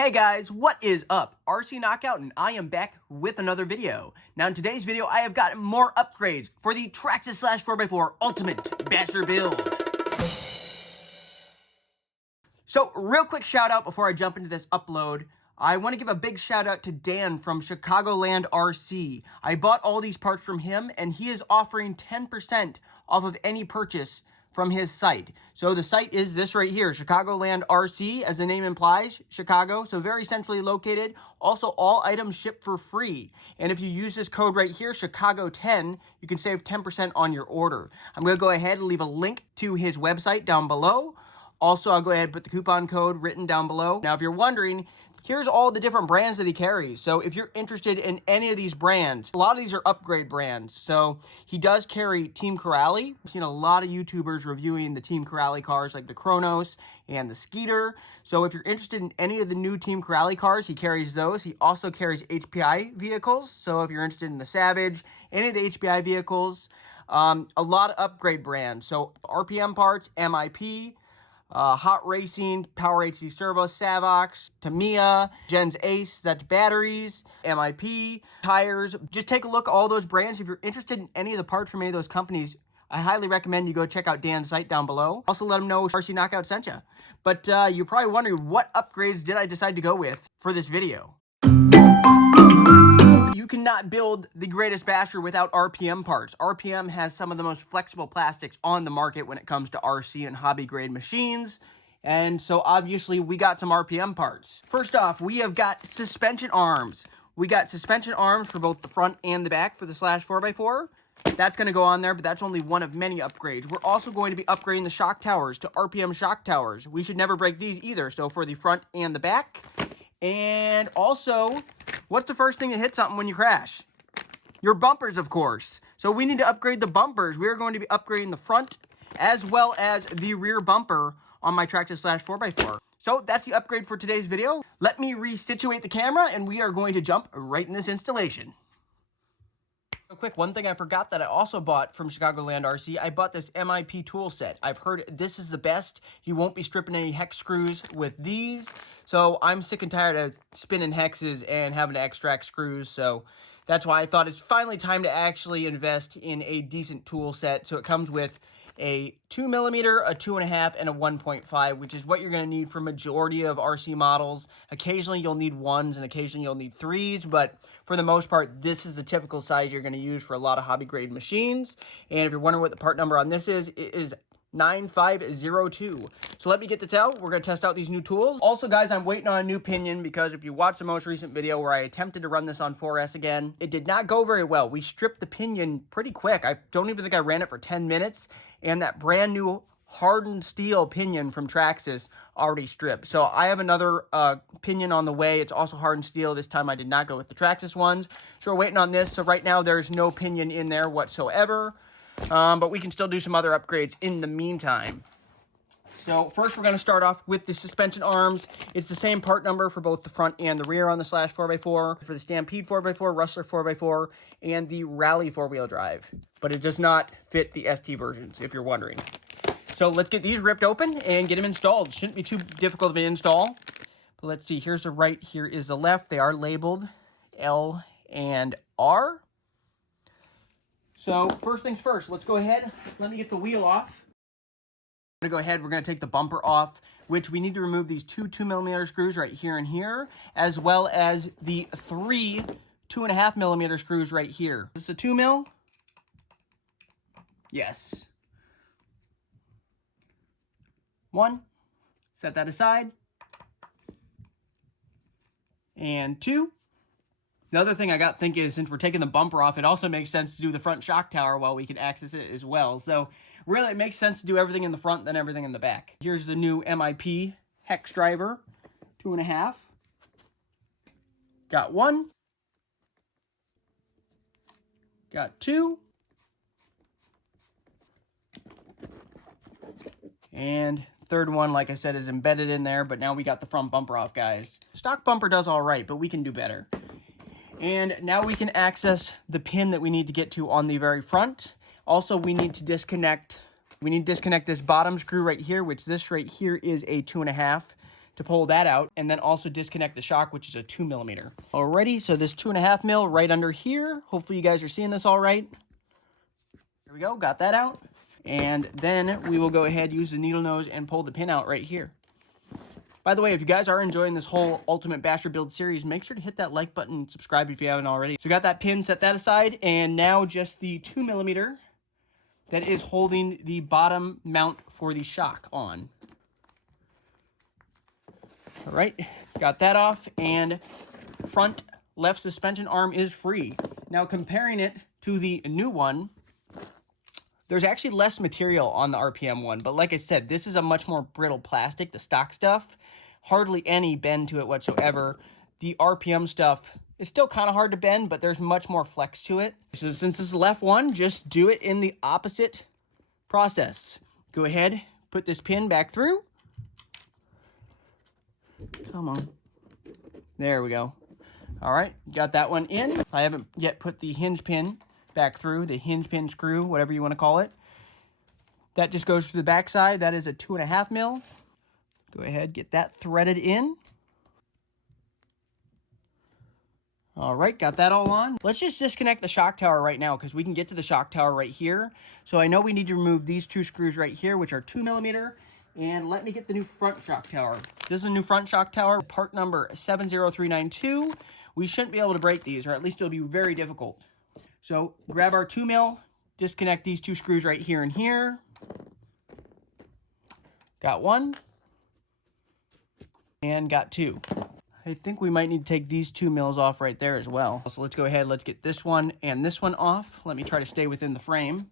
Hey guys, what is up? RC Knockout, and I am back with another video. Now in today's video, I have got more upgrades for the Traxxas Slash 4x4 Ultimate Basher build. So real quick shout out before I jump into this upload. I want to give a big shout out to Dan from Chicagoland RC. I bought all these parts from him and he is offering 10% off of any purchase from his site. So the site is this right here, Chicagoland RC, as the name implies, Chicago, so very centrally located. Also, all items ship for free. And if you use this code right here, Chicago10, you can save 10% on your order. I'm going to go ahead and leave a link to his website down below. Also, I'll go ahead and put the coupon code written down below. Now, if you're wondering, here's all the different brands that he carries. So if you're interested in any of these brands, a lot of these are upgrade brands. So he does carry Team Corrali. I've seen a lot of YouTubers reviewing the Team Corrali cars like the Kronos and the Skeeter. So if you're interested in any of the new Team Corrali cars, he carries those. He also carries HPI vehicles. So if you're interested in the Savage, any of the HPI vehicles, a lot of upgrade brands. So RPM parts, MIP, Hot Racing, Power HD Servo, Savox, Tamiya, Gens Ace, that's batteries, MIP, tires. Just take a look at all those brands. If you're interested in any of the parts from any of those companies, I highly recommend you go check out Dan's site down below. Also, let him know RC Knockout sent you. But you're probably wondering, what upgrades did I decide to go with for this video? You cannot build the greatest basher without RPM parts. RPM has some of the most flexible plastics on the market when it comes to RC and hobby grade machines. And so obviously we got some RPM parts. First off, we have got suspension arms. We got suspension arms for both the front and the back for the Slash 4x4. That's going to go on there, but that's only one of many upgrades. We're also going to be upgrading the shock towers to RPM shock towers. We should never break these either. So for the front and the back. And also, what's the first thing that hits something when you crash? Your bumpers, of course. So we need to upgrade the bumpers. We are going to be upgrading the front as well as the rear bumper on my Traxxas Slash 4x4. So that's the upgrade for today's video. Let me resituate the camera and we are going to jump right in this installation. Real quick, one thing I forgot that I also bought from Chicagoland RC, I bought this MIP tool set. I've heard this is the best. You won't be stripping any hex screws with these. So I'm sick and tired of spinning hexes and having to extract screws. So that's why I thought it's finally time to actually invest in a decent tool set. So it comes with a 2mm, a 2.5, and a 1.5, which is what you're going to need for majority of RC models. Occasionally you'll need 1s and occasionally you'll need 3s, but for the most part, this is the typical size you're going to use for a lot of hobby grade machines. And if you're wondering what the part number on this is, it is 9502. So let me get this out. We're going to test out these new tools. Also, guys, I'm waiting on a new pinion because if you watch the most recent video where I attempted to run this on 4S again, it did not go very well. We stripped the pinion pretty quick. I don't even think I ran it for 10 minutes. And that brand new hardened steel pinion from Traxxas already stripped. So I have another pinion on the way. It's also hardened steel. This time I did not go with the Traxxas ones. So we're waiting on this. So right now there's no pinion in there whatsoever. But we can still do some other upgrades in the meantime. So first we're going to start off with the suspension arms. It's the same part number for both the front and the rear on the Slash 4x4, for the Stampede 4x4, Rustler 4x4, and the Rally 4-wheel drive. But it does not fit the ST versions, if you're wondering. So let's get these ripped open and get them installed. Shouldn't be too difficult of an install. But let's see, here's the right, here is the left. They are labeled L and R. So first things first, let's go ahead, let me get the wheel off. We're going to go ahead, we're going to take the bumper off, which we need to remove these two 2mm screws right here and here, as well as the three 2.5mm screws right here. Is this a 2mm? Yes. One, set that aside. And two. The other thing I got to think is, since we're taking the bumper off, it also makes sense to do the front shock tower while we can access it as well. So really, it makes sense to do everything in the front, then everything in the back. Here's the new MIP Hex Driver, 2.5. Got one. Got two. And third one, like I said, is embedded in there, but now we got the front bumper off, guys. Stock bumper does all right, but we can do better. And now we can access the pin that we need to get to on the very front. Also, we need to disconnect this bottom screw right here, which this right here is a 2.5 to pull that out, and then also disconnect the shock, which is a 2mm. Alrighty, so this 2.5 mil right under here. Hopefully you guys are seeing this all right. There we go, got that out. And then we will go ahead, use the needle nose, and pull the pin out right here. By the way, if you guys are enjoying this whole Ultimate Basher build series, make sure to hit that like button and subscribe if you haven't already. So we got that pin, set that aside, and now just the 2mm that is holding the bottom mount for the shock on. All right, got that off, and front left suspension arm is free. Now comparing it to the new one, there's actually less material on the RPM one, but like I said, this is a much more brittle plastic, the stock stuff. Hardly any bend to it whatsoever. The RPM stuff is still kind of hard to bend, but there's much more flex to it. So since this is the left one, just do it in the opposite process. Go ahead, put this pin back through. Come on. There we go. All right, got that one in. I haven't yet put the hinge pin back through, the hinge pin screw, whatever you want to call it. That just goes through the back side. That is a 2.5 mil. Go ahead, get that threaded in. All right, got that all on. Let's just disconnect the shock tower right now because we can get to the shock tower right here. So I know we need to remove these two screws right here, which are 2mm. And let me get the new front shock tower. This is a new front shock tower, part number 70392. We shouldn't be able to break these, or at least it'll be very difficult. So grab our 2mm, disconnect these two screws right here and here. Got one. And got two. I think we might need to take these 2 mils off right there as well. So let's go ahead, let's get this one and this one off. Let me try to stay within the frame.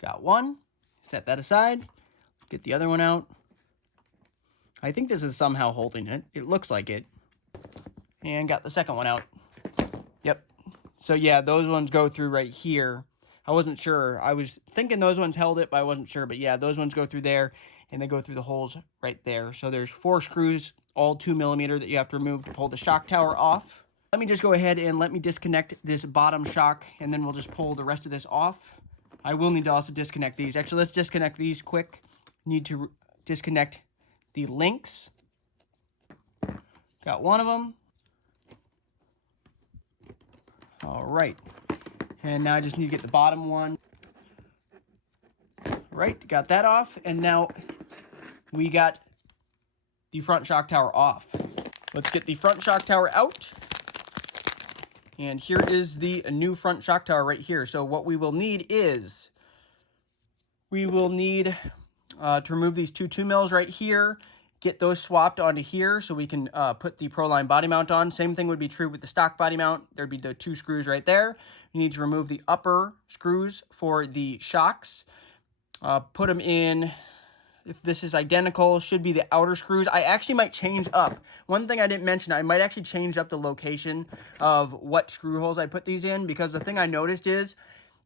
Got one, set that aside, get the other one out. I think this is somehow holding it. It looks like it. And got the second one out. Yep. So yeah, those ones go through right here. I wasn't sure. I was thinking those ones held it, but I wasn't sure. But yeah, those ones go through there, and they go through the holes right there. So there's 4 screws, all 2mm, that you have to remove to pull the shock tower off. Let me just go ahead and let me disconnect this bottom shock, and then we'll just pull the rest of this off. I will need to also disconnect these. Actually, let's disconnect these quick. Need to disconnect the links. Got one of them. All right. And now I just need to get the bottom one. Right, got that off. And now we got the front shock tower off. Let's get the front shock tower out. And here is the new front shock tower right here. So what we will need is, we will need to remove these two 2mm right here, get those swapped onto here so we can put the Proline body mount on. Same thing would be true with the stock body mount. There'd be the 2 screws right there. You need to remove the upper screws for the shocks. Put them in, if this is identical, should be the outer screws. I actually might change up. One thing I didn't mention, I might actually change up the location of what screw holes I put these in, because the thing I noticed is,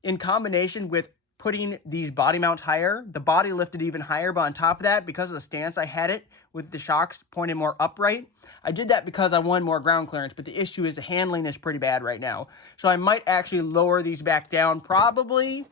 in combination with putting these body mounts higher, the body lifted even higher, but on top of that, because of the stance I had it with the shocks pointed more upright, I did that because I wanted more ground clearance, but the issue is the handling is pretty bad right now. So I might actually lower these back down, I probably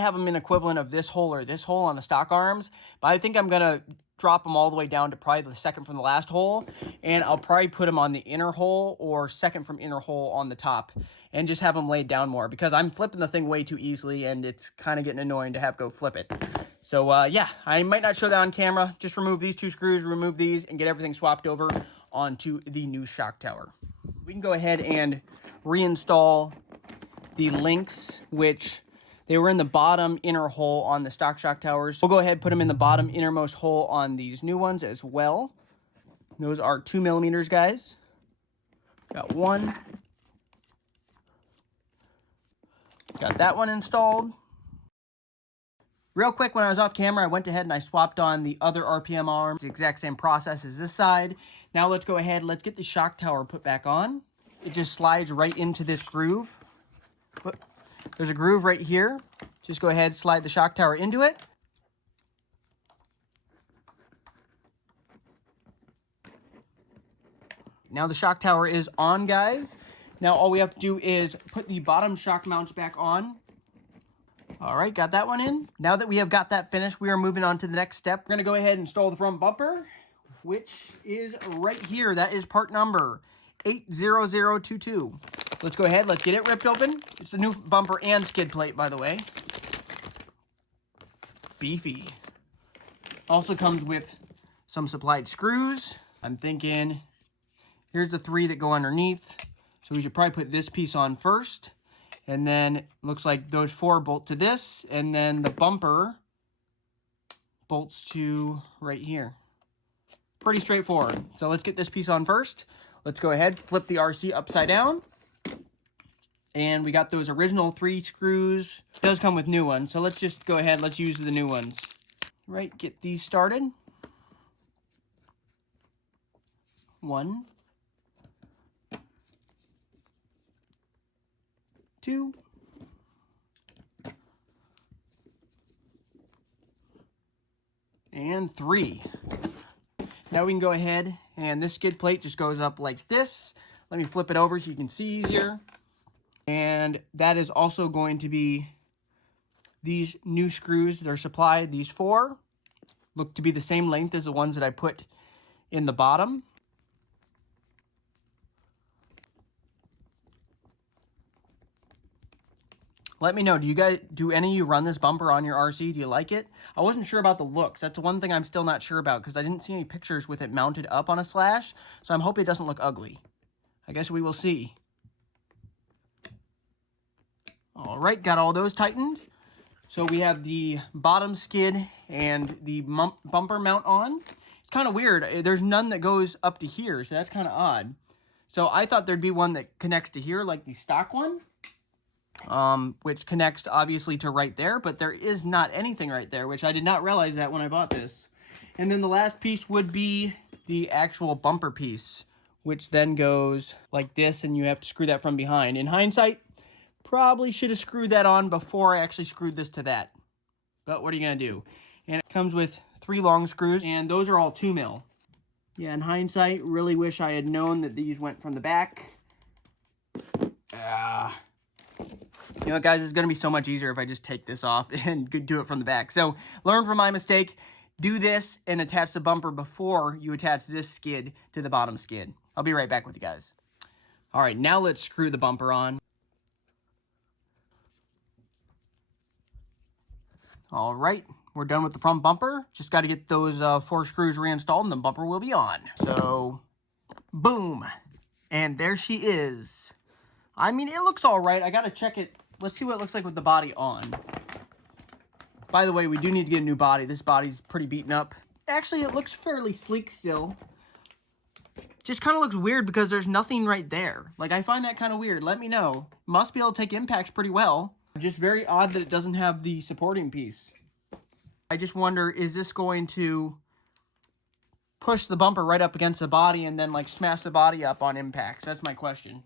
have them in equivalent of this hole or this hole on the stock arms, but I think I'm going to drop them all the way down to probably the second from the last hole, and I'll probably put them on the inner hole or second from inner hole on the top, and just have them laid down more, because I'm flipping the thing way too easily, and it's kind of getting annoying to have go flip it. So yeah, I might not show that on camera. Just remove these 2 screws, remove these, and get everything swapped over onto the new shock tower. We can go ahead and reinstall the links, which they were in the bottom inner hole on the stock shock towers. We'll go ahead and put them in the bottom innermost hole on these new ones as well. Those are 2mm, guys. Got one. Got that one installed. Real quick, when I was off camera, I went ahead and I swapped on the other RPM arms. The exact same process as this side. Now let's go ahead, let's get the shock tower put back on. It just slides right into this groove. There's a groove right here. Just go ahead, slide the shock tower into it. Now the shock tower is on, guys. Now all we have to do is put the bottom shock mounts back on. All right, got that one in. Now that we have got that finished, we are moving on to the next step. We're gonna go ahead and install the front bumper, which is right here. That is part number 80022. Let's go ahead, let's get it ripped open. It's a new bumper and skid plate, by the way. Beefy. Also comes with some supplied screws. I'm thinking, here's the 3 that go underneath. So we should probably put this piece on first. And then looks like those 4 bolt to this. And then the bumper bolts to right here. Pretty straightforward. So let's get this piece on first. Let's go ahead, flip the RC upside down. And we got those original 3 screws. It does come with new ones. So let's just go ahead, let's use the new ones. Right, get these started. 1, 2, and 3. Now we can go ahead and this skid plate just goes up like this. Let me flip it over so you can see easier. And that is also going to be these new screws that are supplied. These 4 look to be the same length as the ones that I put in the bottom. Let me know, do any of you run this bumper on your RC? Do you like it? I wasn't sure about the looks. That's one thing I'm still not sure about because I didn't see any pictures with it mounted up on a Slash. So I'm hoping it doesn't look ugly. I guess we will see. All right, got all those tightened. So we have the bottom skid and the bumper mount on. It's kind of weird. There's none that goes up to here, so that's kind of odd. So I thought there'd be one that connects to here like the stock one. Which connects obviously to right there, but there is not anything right there, which I did not realize that when I bought this. And then the last piece would be the actual bumper piece, which then goes like this, and you have to screw that from behind. In hindsight, probably should have screwed that on before I actually screwed this to that. But what are you gonna do? And it comes with 3 long screws, and those are all 2 mil. Yeah, in hindsight, really wish I had known that these went from the back. You know what, guys, it's going to be so much easier if I just take this off and do it from the back. So, learn from my mistake. Do this and attach the bumper before you attach this skid to the bottom skid. I'll be right back with you guys. All right, now let's screw the bumper on. All right, we're done with the front bumper. Just got to get those 4 screws reinstalled and the bumper will be on. So, boom. And there she is. I mean, it looks all right. I got to check it. Let's see what it looks like with the body on. By the way, we do need to get a new body. This body's pretty beaten up. Actually, it looks fairly sleek still. Just kind of looks weird because there's nothing right there. Like, I find that kind of weird. Let me know. Must be able to take impacts pretty well. Just very odd that it doesn't have the supporting piece. I just wonder, is this going to push the bumper right up against the body and then, like, smash the body up on impacts? That's my question.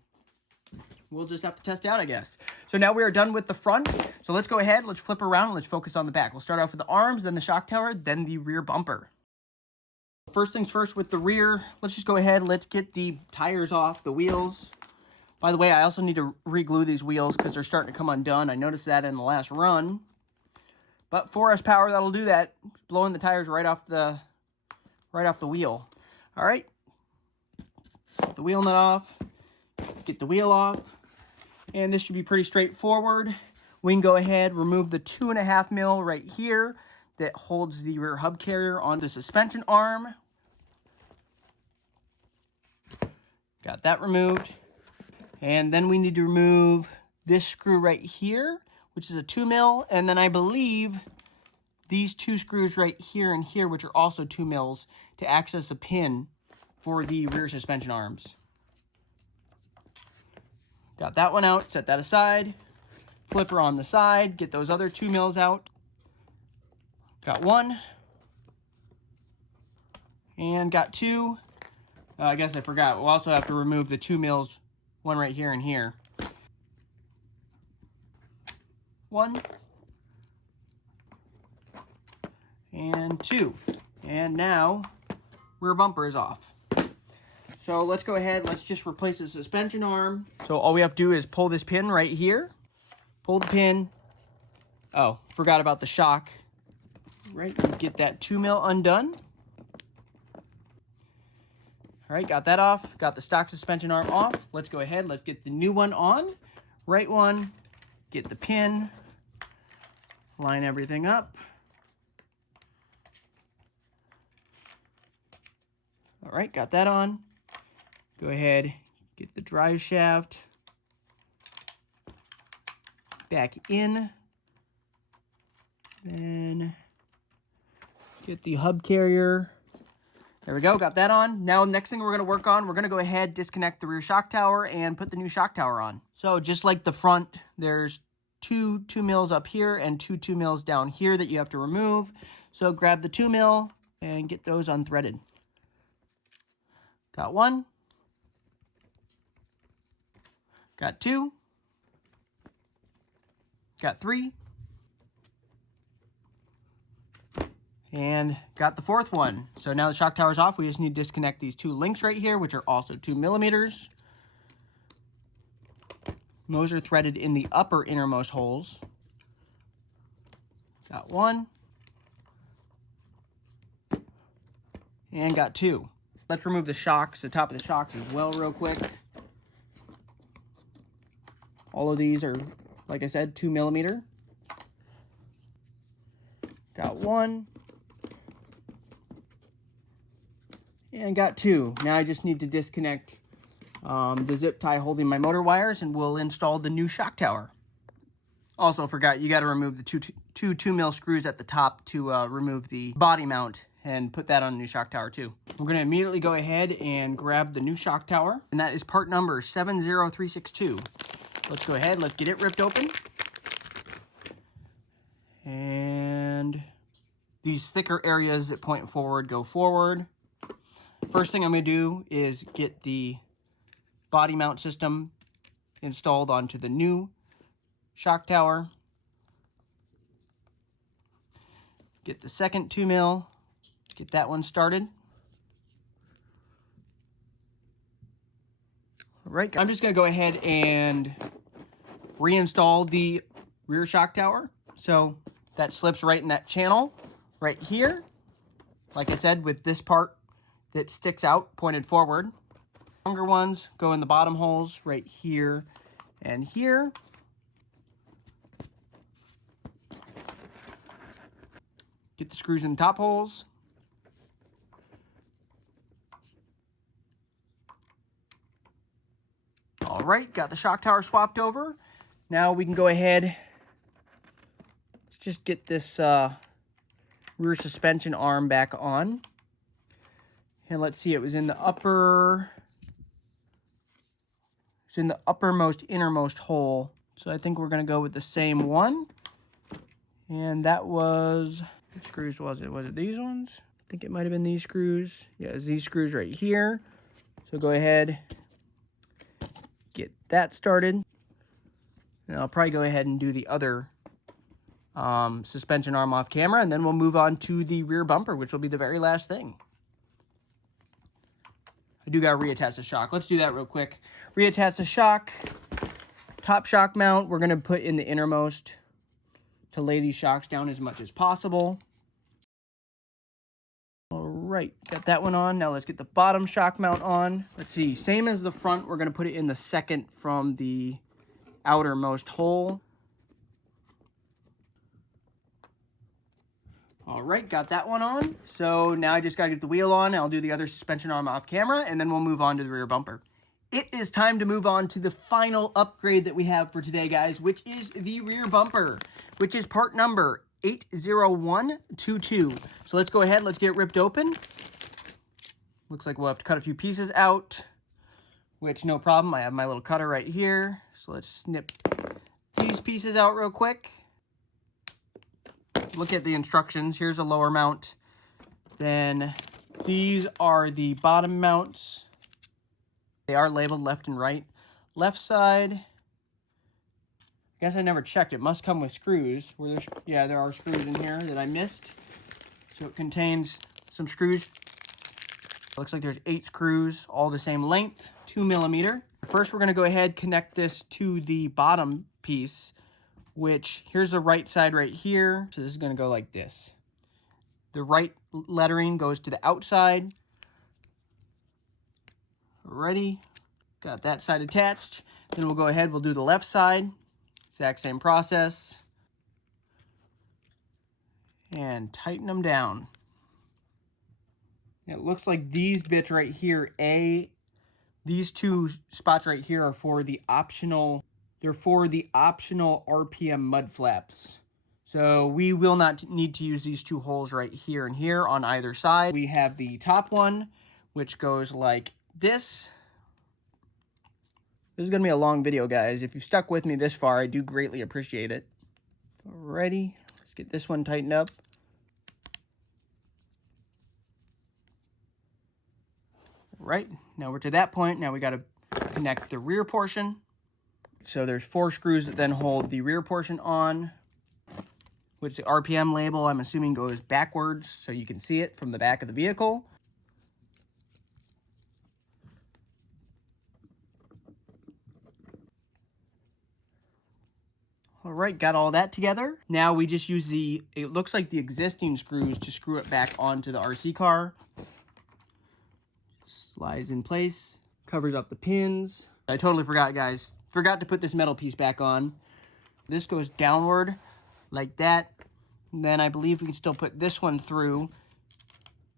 We'll just have to test out, I guess. So now we are done with the front. So let's go ahead, let's flip around, and let's focus on the back. We'll start off with the arms, then the shock tower, then the rear bumper. First things first with the rear, let's just go ahead, let's get the tires off, the wheels. By the way, I also need to re-glue these wheels because they're starting to come undone. I noticed that in the last run. But 4S power, that'll do that. Blowing the tires right off the wheel. All right. Get the wheel nut off. Get the wheel off. And this should be pretty straightforward. We can go ahead, remove the 2.5 mil right here that holds the rear hub carrier on the suspension arm. Got that removed. And then we need to remove this screw right here, which is a 2 mil. And then I believe these 2 screws right here and here, which are also 2 mils, to access the pin for the rear suspension arms. Got that one out, set that aside. Flipper on the side, get those other 2 mils out. Got 1. And got 2. I guess I forgot. We'll also have to remove the 2 mils, one right here and here. 1. And 2. And now, rear bumper is off. So let's go ahead, let's just replace the suspension arm. So all we have to do is pull this pin right here. Pull the pin, Oh, forgot about the shock. Right, get that 2 mil undone. All right, got that off. Got the stock suspension arm off. Let's go ahead. Let's get the new one on. Right one. Get the pin. Line everything up. All right, got that on. Go ahead, get the drive shaft back in. Then get the hub carrier. There we go, got that on. Now, the next thing we're gonna work on, we're gonna go ahead, disconnect the rear shock tower and put the new shock tower on. So just like the front, there's two 2 mils up here and two 2 mils down here that you have to remove. So grab the 2 mil and get those unthreaded. Got one. Got two. Got three. And got the fourth one. So now the shock tower's off. We just need to disconnect these two links right here, which are also 2 millimeters. Those are threaded in the upper innermost holes. Got one. And got two. Let's remove the shocks, the top of the shocks as well real quick. All of these are, like I said, 2 millimeter. Got one. And got two. Now I just need to disconnect the zip tie holding my motor wires, and we'll install the new shock tower. Also forgot, you got to remove the two 2 mil screws at the top to remove the body mount and put that on the new shock tower too. We're going to immediately go ahead and grab the new shock tower, and that is part number 70362. Let's go ahead, let's get it ripped open. And these thicker areas that point forward go forward. First thing I'm going to do is get the body mount system installed onto the new shock tower. Get the second 2 mil. Get that one started. All right, I'm just going to go ahead and reinstall the rear shock tower. So that slips right in that channel right here. Like I said, with this part that sticks out pointed forward. Longer ones go in the bottom holes right here and here. Get the screws in the top holes. All right, got the shock tower swapped over. Now we can go ahead, let's just get this rear suspension arm back on. And let's see, it was in the uppermost innermost hole. So I think we're gonna go with the same one. And that was, what screws was it? Was it these ones? I think it might have been these screws. Yeah, it's these screws right here. So go ahead, get that started. And I'll probably go ahead and do the other suspension arm off camera, and then we'll move on to the rear bumper, which will be the very last thing. I do gotta reattach the shock. Let's do that real quick. Reattach the shock. Top shock mount, we're gonna put in the innermost to lay these shocks down as much as possible. All right, got that one on. Now let's get the bottom shock mount on. Let's see, same as the front, we're gonna put it in the second from the outermost hole. All right, got that one on. So now I just gotta get the wheel on. I'll do the other suspension arm off camera, and then we'll move on to the rear bumper. It is time to move on to the final upgrade that we have for today, guys, which is the rear bumper, which is part number 80122. So let's go ahead, let's get it ripped open. Looks like we'll have to cut a few pieces out, which no problem. I have my little cutter right here. So let's snip these pieces out real quick. Look at the instructions. Here's a lower mount. Then these are the bottom mounts. They are labeled left and right. Left side, I guess I never checked. It must come with screws. Yeah, there are screws in here that I missed. So it contains some screws. Looks like there's 8 screws, all the same length, 2 millimeter. First, we're gonna go ahead, connect this to the bottom piece which here's the right side right here. So this is going to go like this. The right lettering goes to the outside. Alrighty, got that side attached. Then we'll go ahead, we'll do the left side. Exact same process. And tighten them down. It looks like these bits right here, these two spots right here are for the optional, they're for the optional RPM mud flaps. So we will not need to use these two holes right here and here on either side. We have the top one, which goes like this. This is going to be a long video, guys. If you stuck with me this far, I do greatly appreciate it. Alrighty, let's get this one tightened up. Right, now we're to that point. Now we got to connect the rear portion. So there's 4 screws that then hold the rear portion on, which the RPM label, I'm assuming, goes backwards so you can see it from the back of the vehicle. All right, got all that together. Now we just use it looks like the existing screws to screw it back onto the RC car. Slides in place, covers up the pins. I totally forgot, guys. Forgot to put this metal piece back on. This goes downward like that. And then I believe we can still put this one through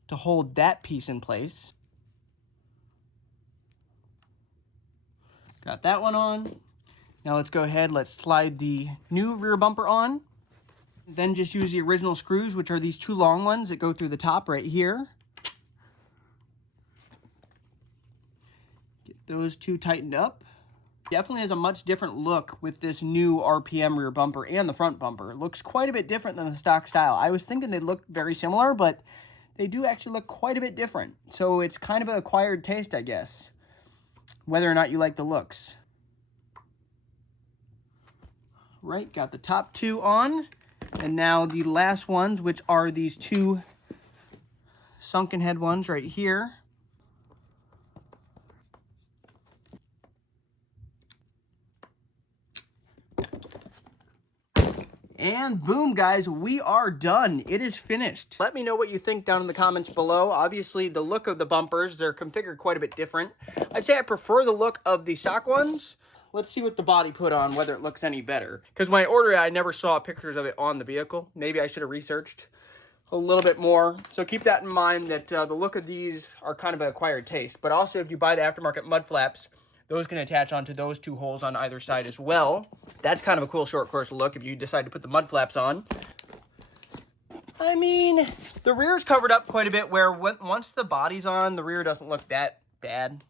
to hold that piece in place. Got that one on. Now let's go ahead, let's slide the new rear bumper on. Then just use the original screws, which are these 2 long ones that go through the top right here. Get those 2 tightened up. Definitely has a much different look with this new RPM rear bumper and the front bumper. It looks quite a bit different than the stock style. I was thinking they looked very similar, but they do actually look quite a bit different. So it's kind of an acquired taste, I guess, whether or not you like the looks. Right, got the top 2 on, and now the last ones, which are these 2 sunken head ones right here. And boom, guys, we are done. It is finished. Let me know what you think down in the comments below. Obviously, the look of the bumpers, they're configured quite a bit different. I'd say I prefer the look of the stock ones. Let's see what the body put on, whether it looks any better. Because when I ordered it, I never saw pictures of it on the vehicle. Maybe I should have researched a little bit more. So keep that in mind, that the look of these are kind of an acquired taste. But also, if you buy the aftermarket mud flaps, those can attach onto those 2 holes on either side as well. That's kind of a cool short course look if you decide to put the mud flaps on. I mean, the rear's covered up quite a bit, where once the body's on, the rear doesn't look that bad.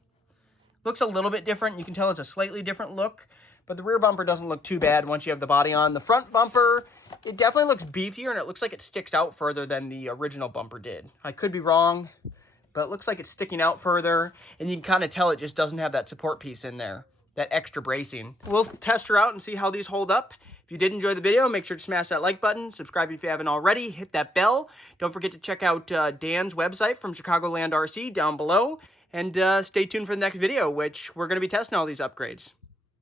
Looks a little bit different. You can tell it's a slightly different look, but the rear bumper doesn't look too bad once you have the body on. The front bumper, it definitely looks beefier, and it looks like it sticks out further than the original bumper did. I could be wrong, but it looks like it's sticking out further, and you can kind of tell it just doesn't have that support piece in there, that extra bracing. We'll test her out and see how these hold up. If you did enjoy the video, make sure to smash that like button, subscribe if you haven't already, hit that bell. Don't forget to check out Dan's website from Chicagoland RC down below, and stay tuned for the next video, which we're going to be testing all these upgrades.